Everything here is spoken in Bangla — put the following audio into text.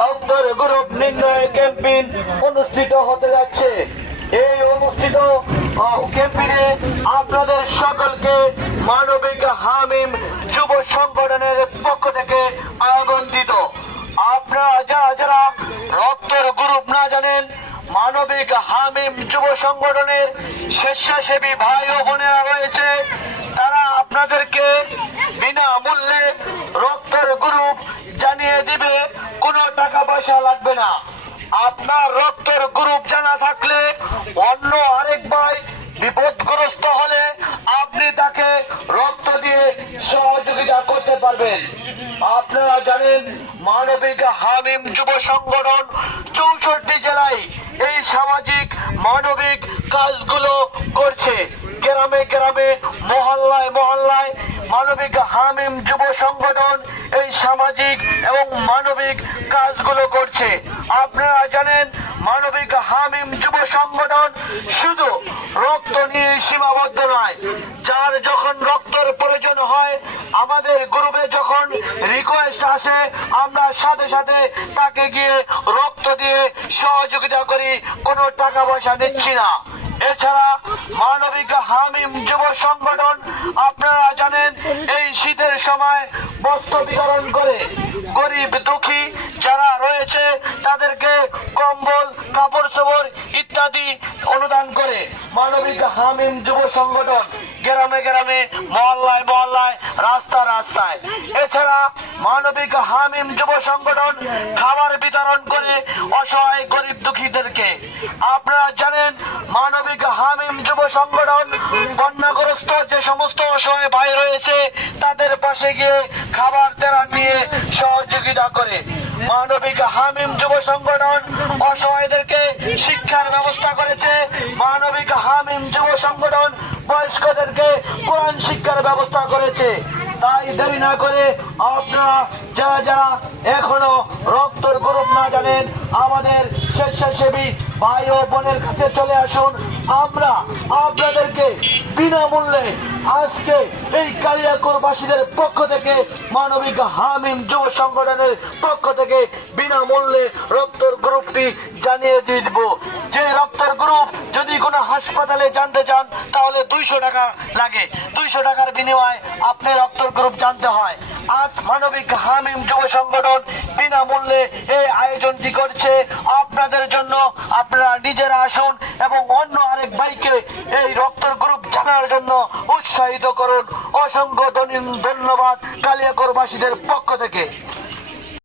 রক্তের গ্রুপ নির্ণয় ক্যাম্পেইন অনুষ্ঠিত হতে যাচ্ছে। এই অনুষ্ঠিত ক্যাম্পেইনে আপনাদের সকলকে মানবিক হামিম যুব সংগঠনের পক্ষ থেকে আমন্ত্রিত। আপনারা যারা যারা রক্তের গ্রুপ না জানেন, মানবিক হামিম যুব সংগঠনের স্বেচ্ছাসেবী ভাই ও বোনেরা রয়েছে, তারা আপনাদেরকে বিনামূল্যে রক্তের গ্রুপ জানিয়ে দিবে। কোনো টাকা পয়সা লাগবে না। আপনার রক্তের গ্রুপ জানা থাকলে অন্য আরেক ভাই বিপদগ্রস্ত হলে আপনি তাকে রক্ত দিয়ে সহযোগিতা করতে পারবেন। আপনারা জানেন মানবিক হামিম যুব সংগঠন 64 জেলায় এই সামাজিক মানবিক কাজগুলো করছে। গ্রামে গ্রামে মহল্লায় মহল্লায় মানবিক হামিম যুব সংগঠন এই সামাজিক এবং মানবিক কাজগুলো করছে। আপনারা জানেন মানবিক হামিম যুব সংগঠন শুধু রক্ত নিয়ে সীমাবদ্ধ নয়। যার যখন রক্তের প্রয়োজন হয়, আমাদের গ্রুপে যখন রিকোয়েস্ট আসে, আমরা সাথে সাথে তাকে গিয়ে রক্ত দিয়ে সহযোগিতা করি। কোনো টাকা পয়সা নিচ্ছি না। এছাড়া মানবিক হামিম যুব সংগঠন আপনারা জানেন এই শীতের সময় বস্ত্র বিতরণ করে গরিব দুঃখী যারা রয়েছে তাদেরকে কম্বল, কাপড় চোপড় ইত্যাদি অনুদান করে। মানবিক হামিম যুব সংগঠন গ্রামে গ্রামে মহল্লায় মহল্লায় রাস্তা রাস্তায়। এছাড়া মানবিক হামিম যুব সংগঠন খাবার বিতরণ করে অসহায় গরিব দুঃখীদেরকে। আপনারা জানেন মানবিক হামিম যুব সংগঠন বন্যাগ্রস্ত যে সমস্ত অসহায় ভাই রয়েছে তাদের পাশে গিয়ে খাবার তেরা নিয়ে সহযোগিতা করে। মানবিক হামিম যুব সংগঠন অসহায়দেরকে শিক্ষার ব্যবস্থা করেছে। মানবিক হামিম যুব সংগঠন বয়স্কদেরকে কোরআন শিক্ষার ব্যবস্থা করেছে। তাই দেরি না করে আপনারা যারা যারা এখনো রক্তের গ্রুপ না জানেন, আমাদের স্বেচ্ছাসেবী ভাই ও বোনের কাছে চলে আসুন। আমরা আপনাদেরকে বিনামূল্যে আজকে এই কালিয়াকৈরবাসীদের পক্ষ থেকে, মানবিক হামিম যুব সংগঠনের পক্ষ থেকে বিনামূল্যে রক্তের গ্রুপটি জানিয়ে দিয়ে দিব। যে রক্তের গ্রুপ যদি কোনো হাসপাতালে জানতে চান তাহলে 200 টাকা লাগে। 200 টাকার বিনিময়ে আপনি রক্তের গ্রুপ জানতে হয়। আজ মানবিক হামিম যুব সংগঠন বিনামূল্যে এই আয়োজনটি করছে আপনাদের জন্য। আপনারা নিজেরা আসুন এবং অন্য আরেক ভাইকে এই রক্তের গ্রুপ জানার জন্য উৎসাহিত করুন। অসংখ্য ধন্যবাদ কালিয়াকৈরবাসীদের পক্ষ থেকে।